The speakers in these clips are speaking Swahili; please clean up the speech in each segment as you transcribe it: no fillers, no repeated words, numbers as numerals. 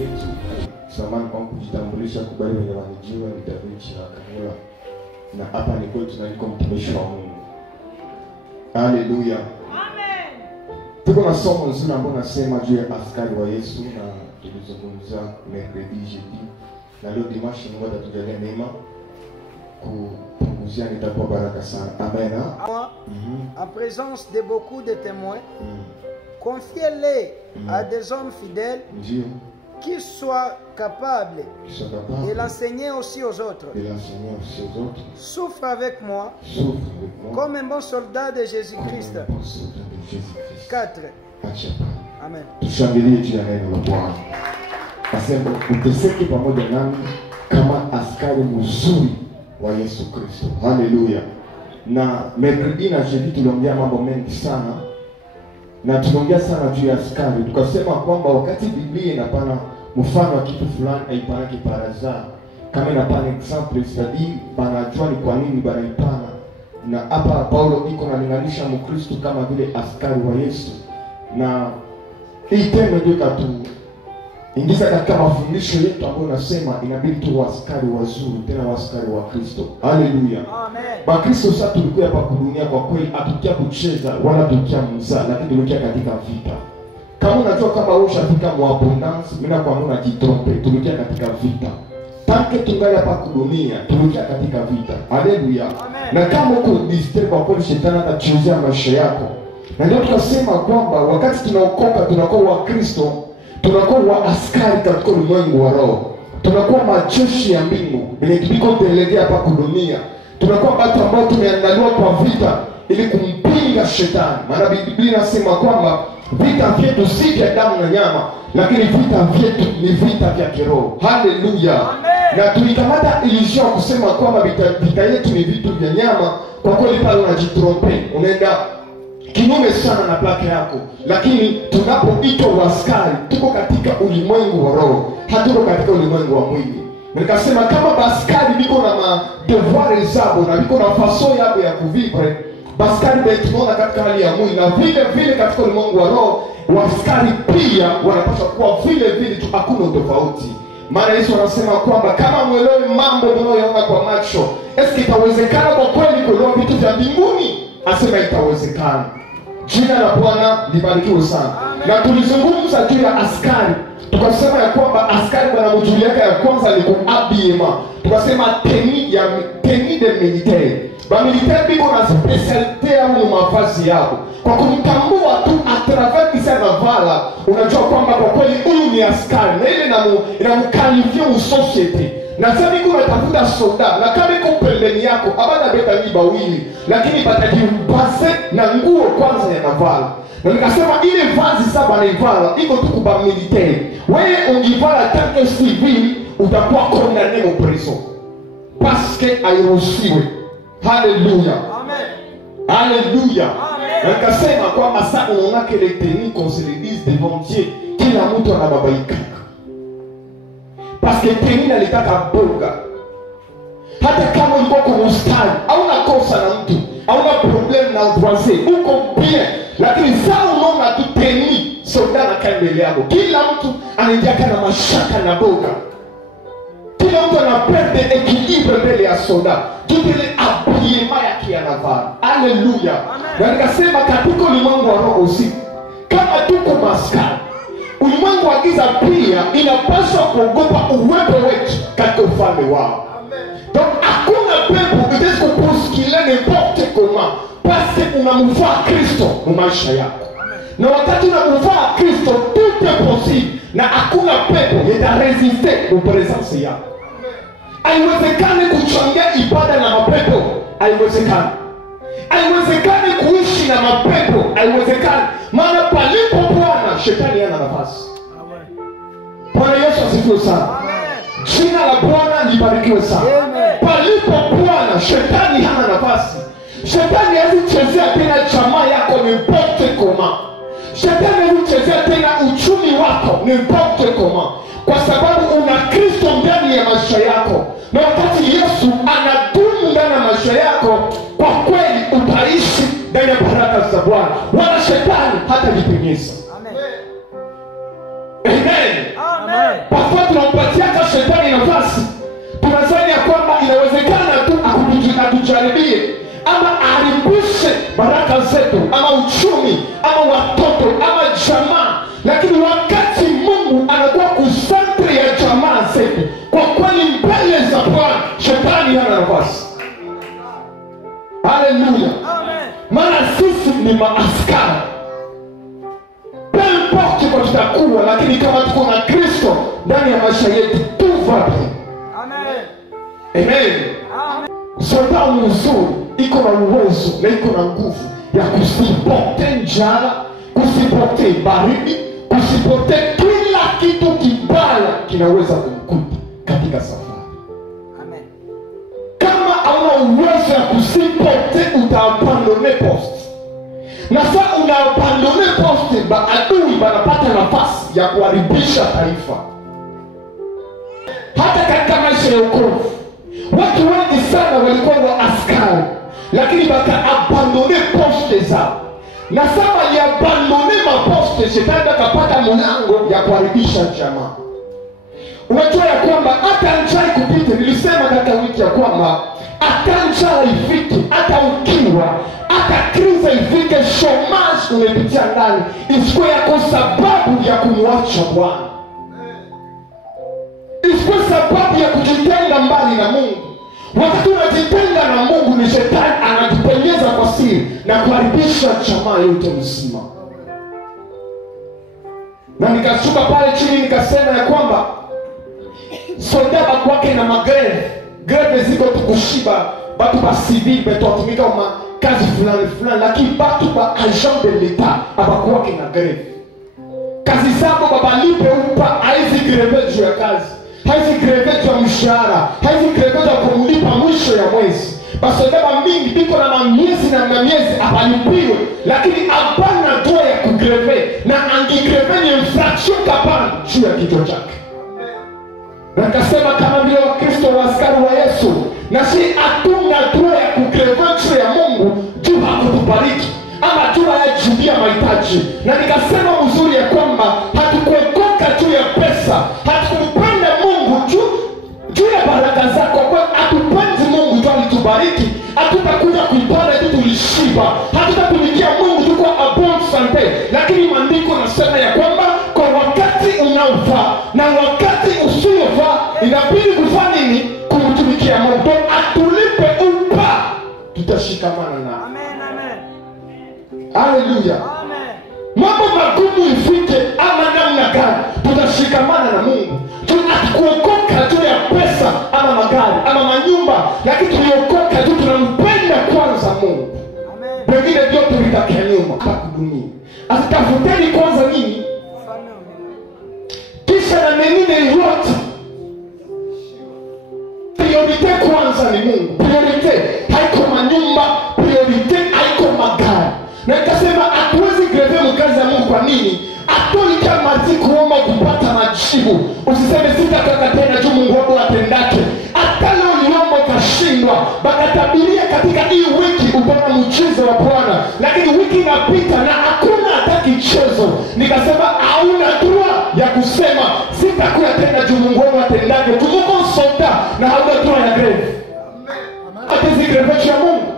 yetu. Samahani kwa kujitambulisha, kubali wenye wanijua ni David Chirakamula. Na hapa ni kwetu na niko mtumishi wa Mungu. Haleluya. Amen. Tuko na somo nzuri ambalo nasema juu ya askari wa Yesu na tulizungumza mercredi jeudi. Na leo dimanche Mungu atatujalia neema kupunguzia, nitakuwa baraka sana. Amen. En présence de beaucoup de témoins, confiez-les à des hommes fidèles qui soient capables de l'enseigner aussi aux autres. Souffre avec moi comme un bon soldat de Jésus-Christ. 4. Amen. Tushangilie juu ya neno la Bwana. Asema uteseke pamoja nami kama askari mzuri wa Yesu Kristo. Haleluya. Na mercredi na jeudi tuliongea mambo mengi sana. Na tunaongea sana juu ya askari. Tukasema kwamba wakati Biblia inapana mfano wa kitu fulani haipana kiparaza. Kama inapana example study, banajua ni kwa nini banaipana. Na hapa Paulo iko nalinganisha Mkristo kama vile askari wa Yesu. Na hii tendo ndio katu ingiza katika mafundisho yetu ambayo nasema inabidi tu askari wazuri, tena askari wa Kristo. Haleluya. Amen. Ba Kristo sasa tulikuwa hapa dunia kwa kweli hatukia kucheza wala tukia mzaa, lakini tulikuwa katika vita. Kama unajua kama wewe ushafika mu abundance, mimi na kwa Mungu jitrompe, tulikuwa katika vita. Tanke tungali hapa dunia, tulikuwa katika vita. Haleluya. Na kama uko disturb kwa kweli shetani atachezea maisha yako. Na ndio tukasema kwamba wakati tunaokoka tunakuwa wa Kristo, tunakuwa wa askari katika ulimwengu wa roho. Tunakuwa majeshi ya mbingu. Bila tuliko kuelekea hapa dunia. Tunakuwa watu ambao tumeandaliwa kwa vita ili kumpinga shetani. Maana Biblia inasema kwamba vita vyetu si vya damu na nyama, lakini vita vyetu ni vita vya kiroho. Haleluya. Na tulikamata illusion kusema kwamba vita yetu ni vitu vya nyama. Kwa kweli pale unajitrompe, unaenda kinyume sana na plake yako. Lakini tunapoitwa waskari, tuko katika ulimwengu wa roho, hatuko katika ulimwengu wa mwili. Nikasema kama baskari biko na madevoir zabo na biko na façon yabo ya kuvivre, baskari betuona katika hali ya mwili, na vile vile katika ulimwengu wa roho waskari pia wanapaswa kuwa vile vile tu, hakuna tofauti. Maana Yesu anasema kwamba kama mwelewe mambo mnayoona kwa macho, eske itawezekana kwa kweli kuelewa vitu vya mbinguni? Asema itawezekana. Jina la Bwana libarikiwe sana. Amen. Na tulizungumza juu ya askari. Tukasema ya kwamba askari bwana mjuliaka ya kwanza ni kuabiema. Tukasema tenue de militaire. Ba militaire biko na specialite au mavazi yao. Kwa kumtambua tu a travers kisa na vala, unajua kwamba kwa kweli huyu ni askari. Na ile inamkalifia usociety. Na sasa iko natafuta soda, na kama iko pembeni yako abada beta ni bawili, lakini batajimpase na nguo kwanza ya navala. Na nikasema ile vazi saba na ivala iko tu kuba militaire. Wewe ungivala tanke civil utakuwa condamné au prison. Parce que hairuhusiwe. Haleluya. Amen. Haleluya. Amen. Na nikasema kwamba sasa unaona que les tenues qu'on se les dise devant Dieu, kila mtu anababaika. Parce que tenue alitaka boga. Hata kama ulikuwa kwa mstari, hauna kosa na mtu, hauna problem na utuanze, uko bien. Lakini sasa unaona tu tenue, soda na kambele yako. Kila mtu anaingia na mashaka na boga. Kila mtu anaperde equilibre mbele ya soda. Tutele habillement yake anavaa. Haleluya. Na nikasema katika ulimwengu wa roho usiku, kama tuko maskani, ulimwengu wa giza pia inapaswa kuogopa uwepo wetu katika ufalme wao. Donc hakuna pepo itaweza kukusikiliza n'importe comment, parce que unamvaa Kristo kwa maisha yako. Na wakati unamvaa Kristo tout est possible, na hakuna pepo itaresiste kwa presence yako. Haiwezekani kuchangia ibada na mapepo, haiwezekani. Haiwezekani kuishi na mapepo, haiwezekani. Maana palipo Bwana shetani hana nafasi. Bwana Yesu asifiwe sana. Jina la Bwana libarikiwe sana. Palipo Bwana shetani hana nafasi. Shetani hazichezea tena jamaa yako n'importe comment. Shetani hazichezea tena uchumi wako n'importe comment. Kwa sababu una Kristo ndani ya maisha yako. Na wakati Yesu anadumu ndani ya maisha yako, kwa kweli utaishi ndani ya baraka za Bwana. Wala shetani hata jipenyeza. Amen. Amen. Amen. baraka zetu ama uchumi ama watoto ama jamaa, lakini wakati Mungu anakuwa kusantre ya jamaa zetu, kwa kweli mbele za Bwana shetani hana nafasi. Haleluya. Maana sisi ni maaskari. Pempote kwa tutakuwa, lakini kama tuko na Kristo ndani ya maisha yetu tuvape. Amen. Amen. Soda mzuri iko na uwezo na iko na nguvu ya kusipote njala, kusipote baridi, kusipote kila kitu kibaya kinaweza kumkuta katika safari. Amen. Kama hauna uwezo ya kusipote, utaabandone poste. Na sasa unaabandone poste, adui wanapata nafasi ya kuharibisha taifa. Hata katika maisha ya wokovu, watu wengi sana walikuwa wa askari, lakini wakaabandone poste zao. Na sasa waliabandone maposte, shetani akapata mlango ya kuharibisha jamaa. Unajua ya kwamba hata njaa kupite, nilisema katika wiki ya kwamba hata njaa ifike, hata ukiwa, hata kriza ifike, chômage umepitia ndani, isikuwe yako sababu ya kumwacha Bwana. Isikuwe sababu ya kujitenga mbali na Mungu. Wakati unajitenga na Mungu, ni shetani anajipenyeza kwa siri na kuharibisha jamaa yote mzima. Na nikashuka pale chini nikasema ya kwamba soda bakwake na greve ziko tukushiba, batu ba civil betotumika kwa kazi fulani, lakini batu ba agent de l'etat abakwake na greve. Kazi zako babalipe upa, haizi greve juu ya kazi, haizi greve juu ya mshahara, haizi greve juu ya kumulipa mwisho ya mwezi. Basoda mingi biko na miezi na miezi apalipiwe, lakini hapana doa ya kugreve, na angigreve ni infraction kapana juu ya kichwa chake. Na kasema kama vile wa Kristo wa askari wa Yesu, na si hatuna doa ya kugreve juu ya Mungu juu hakutubariki ama juu ya jubia mahitaji. Na nikasema mzuri ya kwamba hatukuokoka juu ya pesa, hatukumpenda Mungu juu ya baraka zako, kwa hatupendi Mungu juu alitubariki. Hatutakuja kuipanda tu tulishiba, hatutatumikia Mungu tu kwa abon sante, lakini maandiko nasema ya kwamba kwa wakati unaofaa na wakati usiofaa inabidi kufanya nini? Kumtumikia Mungu. Atulipe upa, tutashikamana na. Amen, amen. Haleluya. Amen. Mambo magumu ifike ama namna gani, tutashikamana na Mungu. Tunakuokoka juu ya pesa ama magari ama manyumba, lakini tuliokoka juu tunampenda kwanza Mungu. Amen. Wengine vyote vitakia nyuma kwa dunia. Asitafuteni kwanza nini? Kisha na mengine yote. Priorite kwanza ni Mungu. Priorite haiko manyumba, priorite haiko magari. Na nikasema hatuwezi greve mkazi ya Mungu. Kwa nini? Atolika mazi kuomba kupata majibu. Usiseme sitataka tena juu Mungu wako atendake. Hata leo uliomba ukashindwa, bakatabiria katika hii wiki upata mchezo wa Bwana, lakini wiki inapita na hakuna hata kichezo. Nikasema hauna dua ya kusema sitakuwa tena juu Mungu wako atendake. Tumuko sota na hauna dua ya greve. Atezi greve ya Mungu.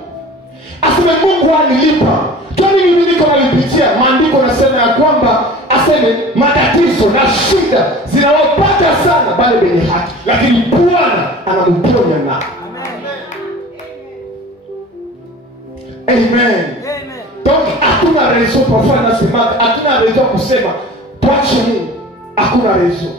Aseme Mungu anilipa. Kwani mimi niko nalipitia, maandiko nasema ya kwamba aseme matatizo na shida zinawapata sana bale benye haki, lakini Bwana anamponya na. Amen. Amen. Donc hakuna raison pour faire nasema, hakuna raison kusema tuache Mungu. Hakuna raison.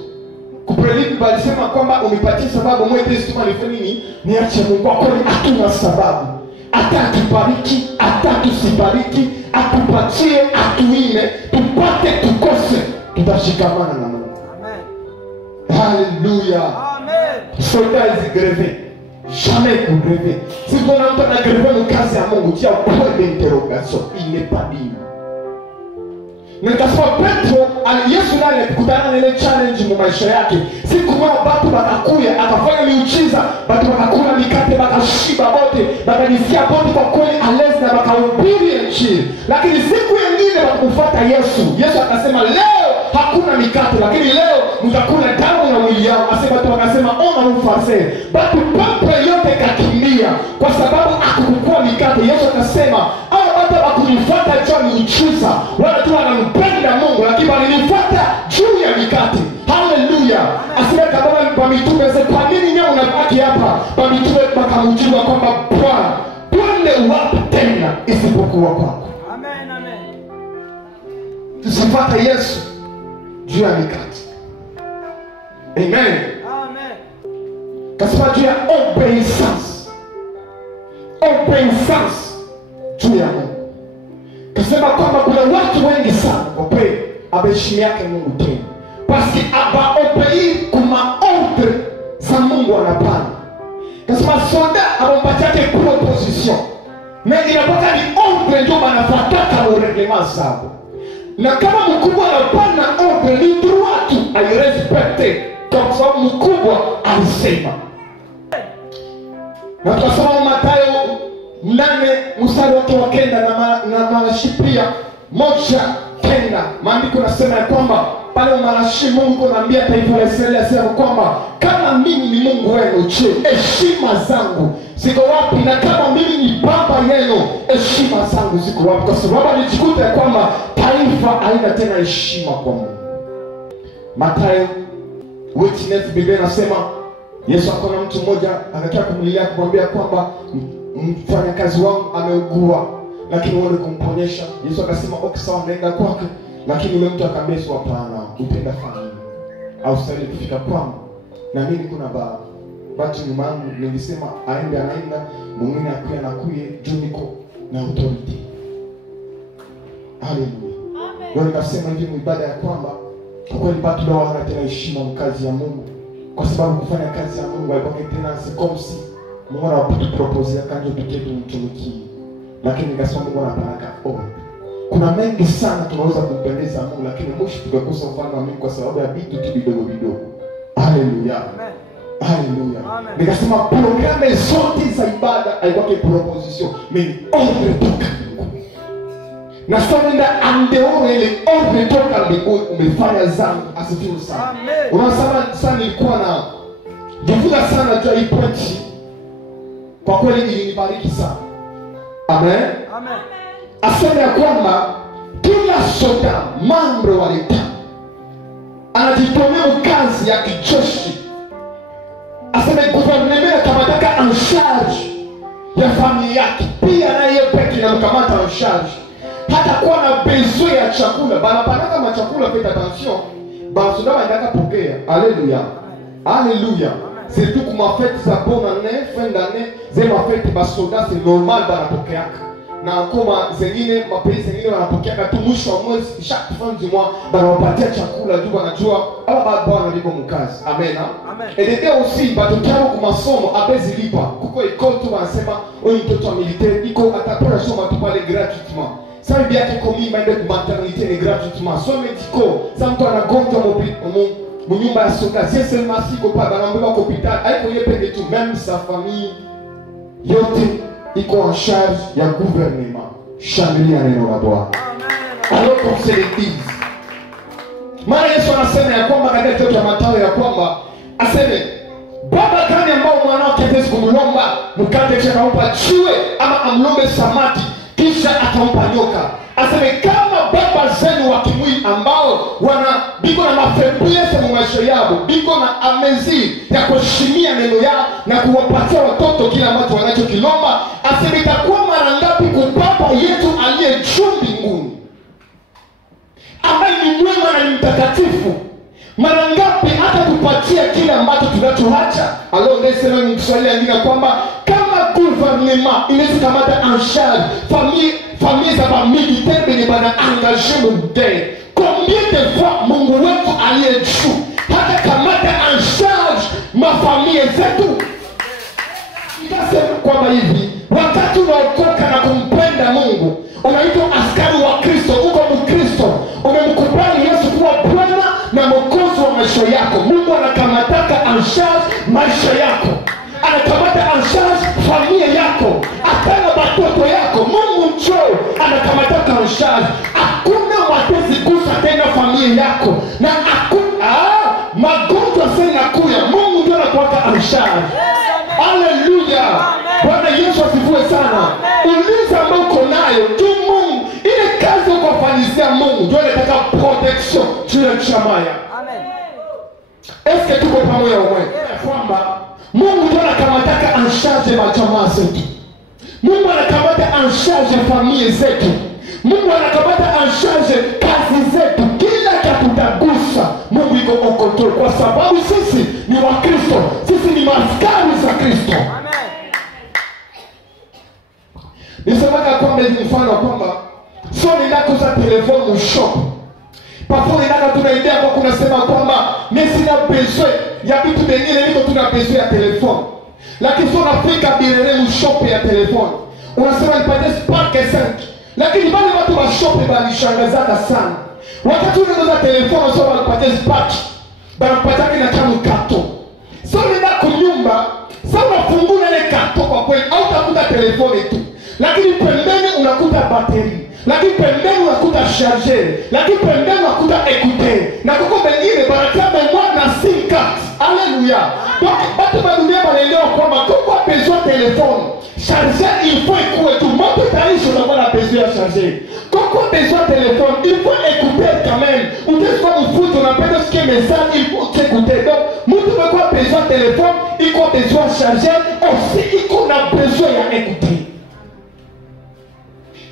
Kupreliki balisema kwamba unipatie sababu mwete situma nifanye nini? Niache Mungu. Kwa kweli hatuna sababu. Atatubariki, atatusibariki, atupatie, atuine, tupate, tukose, tutashikamana na Mungu. Amen. Hallelujah. Amen. Soda hizi greve, jamais kugreve. Si kuna mtu na greve mkazi ya Mungu, tia point d'interrogation, il n'est pas digne. Nikasema Petro, Yesu naye kukutana na ile challenge mu maisha yake. Siku moja watu wakakuya, akafanya miujiza, watu wakakula mikate, wakashiba wote, wakajisikia wote kwa kweli alezi na wakahubiri Injili. Lakini siku nyingine wakufuata Yesu. Yesu akasema leo hakuna mikate, lakini leo mtakula damu na mwili yangu. Asema watu wakasema ona mfase. Watu papo yote kakimbia kwa sababu hakukua mikate. Yesu akasema hawakunifuata juu ya miujiza wala tu wanampenda Mungu, lakini walinifuata juu ya mikate. Haleluya. Asema kama kwa mitume sasa, kwa nini nyinyi unabaki hapa? Kwa mitume wakamjibu kwamba Bwana, twende wapi tena isipokuwa kwako? Amen, amen. Tusifuate Yesu juu ya mikate. Amen. Amen. Kasema juu ya obeisance. Obeisance juu ya Mungu. Kasema kwamba kuna watu wengi sana wape abeshimi yake Mungu tena. Parce aba obéir kuma ordre za Mungu anapana. Kasema soda abampatia proposition. Mais inapata ni ordre ndio banafuata au reglement zao. Na kama mkubwa anapana ordre ni droit tu airespecte. Kwa sababu mkubwa alisema. Na tunasoma Mathayo 8 mstari wake wa 9 na Malachi pia 1:9. Maandiko nasema ya kwamba pale Malachi Mungu anaambia taifa la Israeli asema kwamba kama mimi ni Mungu wenu, je, heshima zangu ziko wapi? Na kama mimi ni baba yenu, heshima zangu ziko wapi? Kwa sababu alijikuta ya kwamba taifa haina tena heshima kwa Mungu. Mathayo 8:9 Biblia inasema Yesu akona mtu mmoja akakaa kumlilia kumwambia kwamba mfanyakazi wangu ameugua, lakini uende kumponyesha. Yesu akasema okay, sawa, nenda kwake. Lakini yule mtu akamwambia Yesu, hapana, utaenda fanya au stahili kufika kwangu, na mimi kuna watu nyuma yangu. Nilisema anaenda, mwingine akuye juu niko na authority. Haleluya. Ndio nikasema hivi ibada ya kwamba kwa kweli watu ndio wana tena heshima mkazi ya Mungu, kwa sababu kufanya kazi ya Mungu haiko tena sikomsi Mungu anakupa proposal kanjo tuketu mtumikie. Lakini nikasema Mungu anapeleka kuna mengi sana tunaweza kumpendeza Mungu, lakini mwisho tukakosa ufalme wa Mungu kwa sababu ya vitu tu vidogo vidogo. Haleluya. Amen. Haleluya. Nikasema programu zote za ibada haikuwa proposition, mimi ordre toka Mungu. Na sasa andeoro ile ordre toka Mungu umefanya zangu asifiwe sana. Unasema sana nilikuwa na jifunza sana juu hii point. Kwa kweli ilinibariki sana. Amen. Amen. Asema ya kwamba kila soda mambo walita anajitomea kazi ya kijeshi. Asema gouvernement kamataka en charge ya familia yake, pia na yeye pekee anamkamata en charge. Hata kuwa na besoin ya chakula, banapana ma chakula, faites attention. Basoda wanataka pokea. Haleluya. Haleluya. Surtout kuma fête za bonne année, fin d'année, zema fête basoda c'est normal banapokeaka. Na kama zingine mapenzi zingine wanapokea tu mwisho wa mwezi, chaque fin du mois banawapatia chakula juu wanajua hapa bwana ndiko mkazi. Amen. Amen. Ndio aussi batokao kwa masomo abezi lipa. Kuko école tu wanasema huyu mtoto wa militaire iko atapata soma tu pale gratuitement. Sasa bibi yake komi maende kwa maternité ni gratuitement. So médico, sasa mtu anagonjwa mnyumba ya soka, si seulement siko pa banambeba kwa hospitali, haiko yeye peke tu, même sa famille yote iko en charge ya gouvernement. Shangilia neno la Bwana. Alors qu'on se l'église. Mara Yesu anasema ya kwamba katika kitabu cha Mathayo ya kwamba aseme baba gani ambao mwanao hawezi kumlomba mkate kisha atampa chiwe ama amlombe samaki kisha atampa nyoka. Aseme kama baba zenu wa kimwili ambao wana biko na mafaiblesse mu maisha yao, biko na amezi ya kuheshimia neno yao na kuwapatia watoto kila ambacho wanachokilomba, aseme itakuwa mara ngapi kwa baba yetu aliye juu mbinguni ambaye ni mwema na mtakatifu, mara ngapi hata tupatia kile ambacho tunachoacha. Alors laissez-moi nous Kiswahili ngine kwamba kama gouvernement inaweza kamata en charge famille za ba militaire benye bana engagé mudee, combien de fois Mungu wetu aliye juu hata kamata en charge mafamilia zetu. Nikasema kwamba hivi wakati unaokoka na kumpenda Mungu, unaitwa askari wa Kristo, uko Mkristo, umemkubali Yesu kuwa Bwana na Mwokozi wa maisha yako, Mungu anakamataka en charge maisha yako, anakamata en charge familia yako, hata watoto yako. Mungu njoo anakamataka en charge. Hakuna watezi gusa tena familia yako, na hakuna magonjwa sana kuya. Mungu ndio anakuweka en charge. Haleluya. Bwana Yesu asifiwe sana. Uliza ambao uko nayo tu Mungu protection juu ya jamaa yako. Amen. Eske tuko pamoja wewe? Kwamba Mungu ndiye anakamata en charge ya jamaa zetu. Mungu anakamata en charge ya familia zetu. Mungu anakamata en charge kazi zetu. Kila kitutagusa Mungu yuko en control kwa sababu sisi ni wa Kristo. Sisi ni maskari za Kristo. Amen. Nisemaka kwamba ni mfano kwamba sio ninakosa telefone mshop. Parfois ninaga tunaendea kwa kunasema kwamba mimi sina besoin ya vitu vingine, niko tuna besoin ya telefone. Lakini sio nafika bilele mshop ya telefone. Unasema nipatie Spark 5. Lakini wale watu wa shop walishangazana sana. Wakati unauza telefone sio walipatie Spark. Banapata na kama kato. Sio nenda kunyumba, sasa unafungua ile kato kwa kweli au utakuta telefone tu. Lakini pembeni unakuta bateri. Lakini pembeni unakuta charger. Lakini pembeni unakuta écouteur. Na kuko wengine banataka mwana SIM card. Alléluia. Donc watu wa dunia wanaelewa kwamba kwa besoin téléphone, charger il faut écouter. Tout le monde taishi unakuwa besoin ya charger. Kwa besoin téléphone, il faut écouter quand même. Ukiwa mfuto unapenda sikia message, il faut écouter. Donc mtu kwa besoin téléphone, il faut besoin charger, aussi il faut na besoin ya écouter.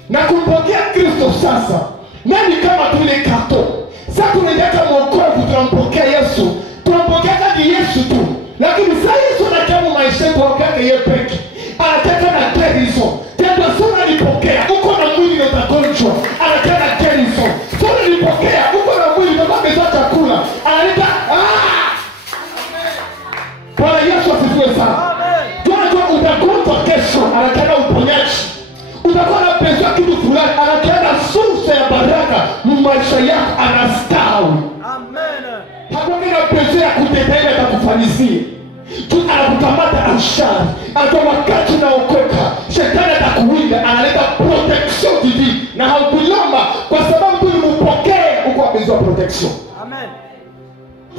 Na kumpokea Kristo sasa nani kama tule kato. Sasa tunataka mwokovu, tunampokea Yesu, tunampokea kadi Yesu tu. Lakini sasa Yesu anataka maisha yetu wakati yeye peke anataka na terizo tendo sana nipokea uko na mwili utagonjwa, anataka terizo sana nipokea uko na mwili unabaki chakula, analeta Bwana Yesu asifiwe sana. Tunajua utagonjwa kesho, anataka uponyaji. Utakuwa na pesa kitu fulani, anataka source ya baraka maisha yako, anastawi. Amen. Hakuna pesa ya kutetea atakufanyisia. Tu anakukamata anshari. Hata wakati unaokoka, shetani atakuwinda, analeta protection divine. Na haukulomba kwa sababu tu umpokee uko amezoa protection. Amen.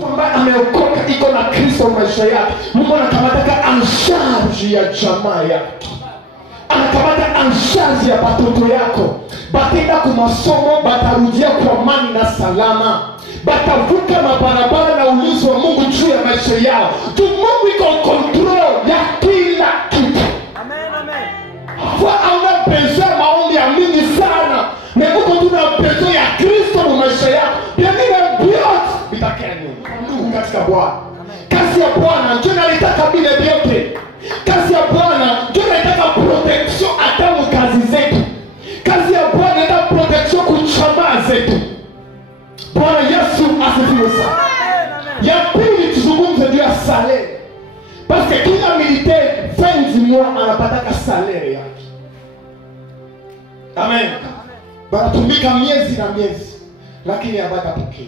Kwamba ameokoka iko na Kristo maisha yake. Mungu anakamata anshari ya jamaa yake. Anakamata anshazi ya batoto yako. Batenda kwa masomo, batarudia kwa amani na salama. Batavuka mabarabara na ulinzi wa Mungu juu ya maisha yao. Tu Mungu iko control ya kila kitu. Amen, amen. Kwa hauna besoin maombi ya mingi sana. Na uko tuna besoin ya Kristo kwa maisha yako. Bienvenue biote bitakea nini? Katika Bwana. Kazi ya Bwana ndio inalitaka bila biote. Kazi ya Bwana ndio inataka protection hata kazi zetu. Kazi ya Bwana inataka protection kwa jamaa zetu. Bwana Yesu asifiwe sana. Ya pili tuzungumze juu ya salaire. Parce que kila militaire fin du mois anapata salaire yake. Amen. Banatumika miezi na miezi lakini hawatapokea.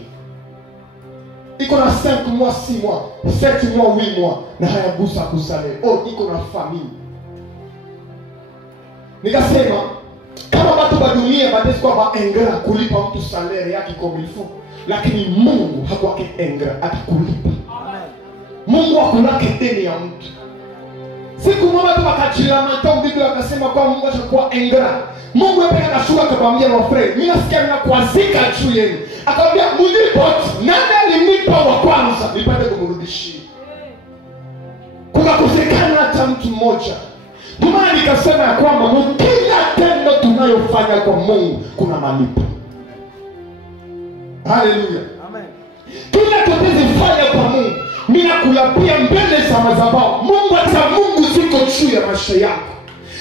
Iko na 5 mois, 6 mois, 7 mois, 8 mois na hayagusa kusalaire. Oh, iko na famille. Nikasema kama watu wa dunia badeswa ba engra kulipa mtu salaire yake kwa milifu, lakini Mungu hakwake engra atakulipa. Amen. Mungu hakulake deni ya mtu. Siku moja tu wakajilamata Biblia akasema kwa Mungu atakuwa engra. Mungu yeye akashuka akamwambia wafre, mimi nasikia ninakuazika juu yenu. Akamwambia mlipoti, nani alinipa wa kwanza nipate kumrudishia. Kukakosekana hata mtu mmoja. Ndio maana nikasema ya kwamba kila tendo tunayofanya kwa Mungu kuna malipo. Haleluya. Amen. Kila tunachofanya kwa Mungu mimi nakulapia mbele za madhabahu. Mungu hata Mungu ziko juu ya maisha yako.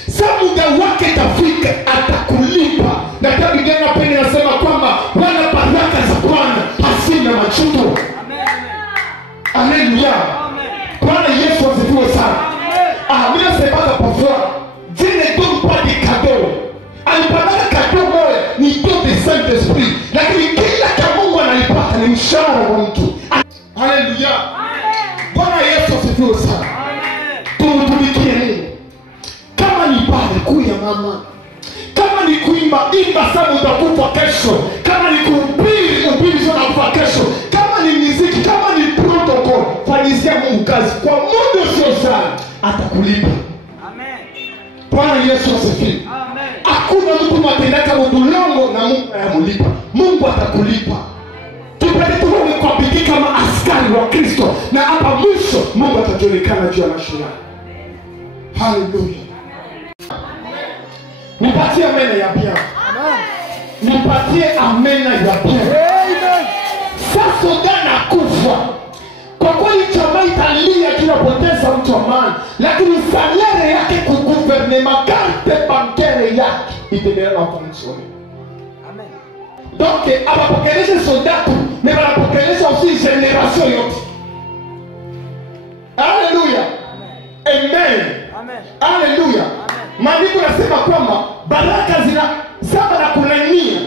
Sasa muda wake tafika atakulipa. Na Biblia napenda nasema kwamba wana baraka za Bwana hasina machuto. Amen. Haleluya. Amen. Bwana Yesu asifiwe sana. Mimi nasema parfois Dieu ne donne pas des cadeaux. Alipata cadeau moja ni don de Saint-Esprit. Lakini kila kama Mungu analipata ni mshahara wa mtu. Haleluya. Bwana Yesu asifiwe sana. Tutumikie nini? Kama ni pale kuya mama. Kama ni kuimba, imba sana utakufa kesho. Kama ni kuhubiri, ubiri sana utakufa kesho. Kama ni muziki, kama ni protocol, fanyizia Mungu kazi. Kwa muda sio sana, atakulipa. Amen. Bwana Yesu asifiwe. Amen. Hakuna mtu matendeka mudulongo na Mungu ayamulipa. Mungu atakulipa. Tuone kwa bidii kama askari wa Kristo, na hapa mwisho Mungu atajulikana juu ya maisha yako. Hallelujah. Nipatie amena ya bien. Nipatie amena ya bien. Sasa dana kufa. Kwa kweli chama italia tunapoteza mtu wa maana, lakini salary yake ku gouvernement, carte bancaire yake itaendelea na fonctionner. Amen. Donc abapokelesha soldatu, mais abapokelesha aussi génération yote. Hallelujah. Amen. Amen. Hallelujah. Maandiko yanasema kwamba baraka zina saba na kulania.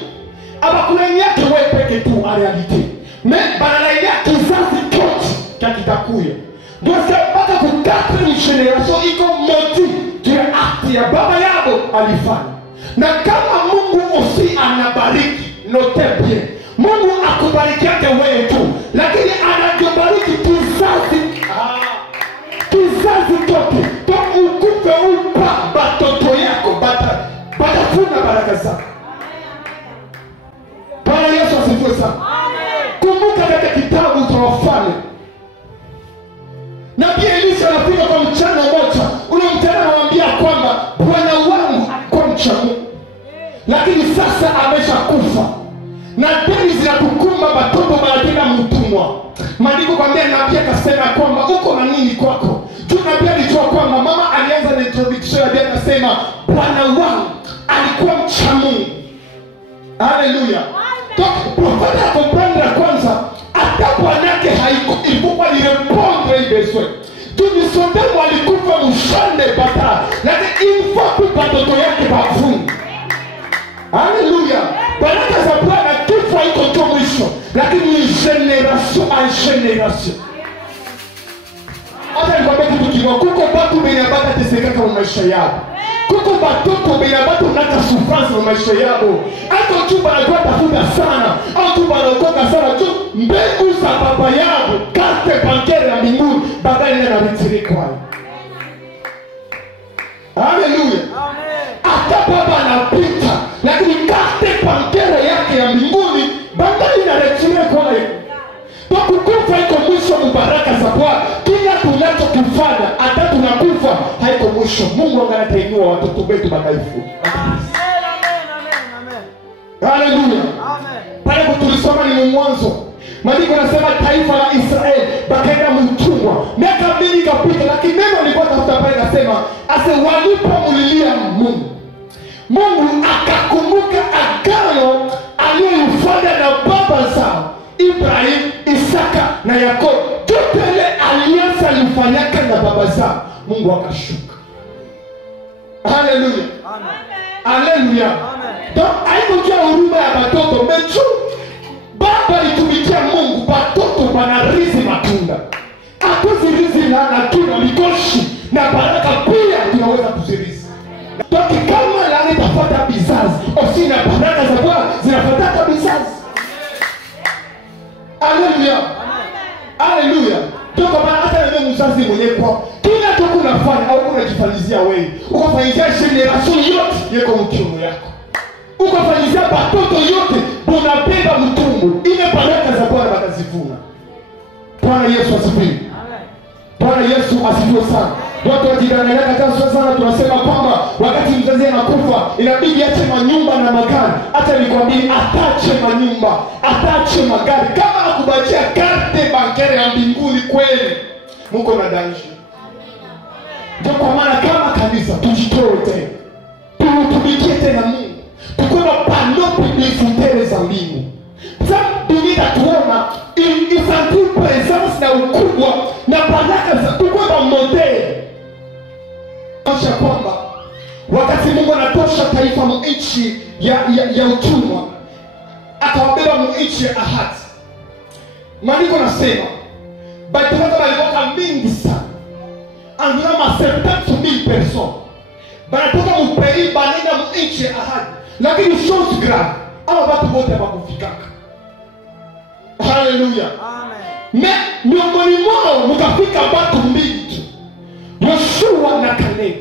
Aba kulania wewe peke tu en réalité. Mais baraka kizazi chote kitakuya. Ndio sababu kwa quatre generation iko moti juu ya akti ya baba yako alifanya. Na kama Mungu usi anabariki, note bien. Mungu akubariki yake wewe tu, lakini anakubariki kizazi chote. Kwa ukupe upa batoto yako batafuna baraka zako. Bwana Yesu asifiwe sana. Kumbuka katika kitabu cha Wafalme, Nabii Elisha anafika kwa mchana moja. Ule mchana anamwambia kwamba bwana wangu kwa mchana, lakini sasa ameshakufa na deni zinakukumba, watoto wanatenda mtumwa. Maandiko kwambia nabii akasema kwamba uko na nini kwako? Nabii alijua kwamba mama alianza na introduction ya akasema bwana wangu alikuwa mcha Mungu. Hallelujah. Profeta comprendre kwanza hata bwanake haiko ilikuwa ni répondre les besoins. Tuni sonde walikufa mshande bata, lakini ilifaa kwa watoto yake bafuni. Hallelujah. Baraka za Bwana kifo iko tu mwisho, lakini ni generation en generation. Hata nikwambia kitu kimoja, kuko watu wenye baba teseka kwa maisha yao. Kuko watoto wenye baba unaka souffrance kwa maisha yao. Hata tu banakuwa tafuta sana, au tu banakoka sana tu mbegu za baba yao, carte bancaire ya mbinguni, baba yeye anaritiri kwao. Hallelujah. Amen. Hata baba anapita, lakini carte bancaire yake ya mbinguni, baba anaritiri kwao. Kwa kukufa iko mwisho mbaraka za Bwana. Kila tunachokifanya hata tunakufa haiko mwisho. Mungu anatainua watoto wetu badaifu. Amen. Hallelujah. Amen. Pale tulisoma ni mwanzo. Maandiko yanasema taifa la Israeli bakaenda mtumwa. Miaka mingi ikapita, lakini neno lilikuwa tafuta pale nasema ase walipomulilia Mungu. Mungu akakumbuka agano aliyofanya na baba zao Ibrahim, Isaka na Yakobo. Yote ile alianza alifanyaka na baba zao. Mungu akashuka. Hallelujah. Amen. Hallelujah. Amen. Donc haikuja huruma ya watoto mechu. Baba alitumikia Mungu, watoto wanarizi matunda. Hatuzi rizi na tuna mikoshi na baraka pia tunaweza kuzirizi. Donc kama la nitafuata bizazi, osina baraka za Bwana zinafuata bizazi. Hallelujah. Hallelujah. Toka bana hata wewe mzazi mwenyewe kwa kila kitu unafanya au unajifanyizia wewe. Ukafanyizia generation yote yako mtumbo yako. Ukafanyizia watoto yote unapenda mtumbo. Ile baraka za Bwana bakazivuna. Bwana Yesu asifiwe. Amen. Bwana Yesu asifiwe sana. Watu wajidanganya katika sana tunasema kwamba wakati mzazi anakufa inabidi ache manyumba na magari. Hata nikwambie atache manyumba, atache magari. Kama akubachia carte bancaire ya mbinguni kweli, Mungu na danger. Ndio kwa maana kama kanisa tujitoe tena. Tutumikie tena Mungu. Tukona pano publicitaire za mbingu. Sasa dunia tuona isanti presence na ukubwa na baraka za tukona model. Acha kwamba wakati Mungu anatosha taifa nchi ya utumwa, akawabeba nchi ya ahadi. Maandiko nasema Biblia walikuwa mingi sana, environ 70,000 personnes banatoka mpei banenda nchi ya ahadi, lakini chose grave ama watu wote hawakufikaka. Hallelujah. Amen. Miongoni mwao mkafika watu mbili tu, Yoshua na Caleb.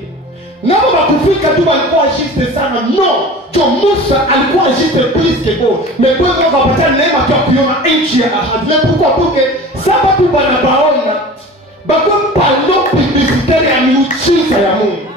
nabo bakufika tu walikuwa juste sana. No, jo Musa alikuwa juste plus que bon. Mais kwa hiyo wakapata neema tu kuiona nchi ya ahadi. Na pourquoi sababu bana baona bakwa palo publicitaire ya miujiza ya Mungu.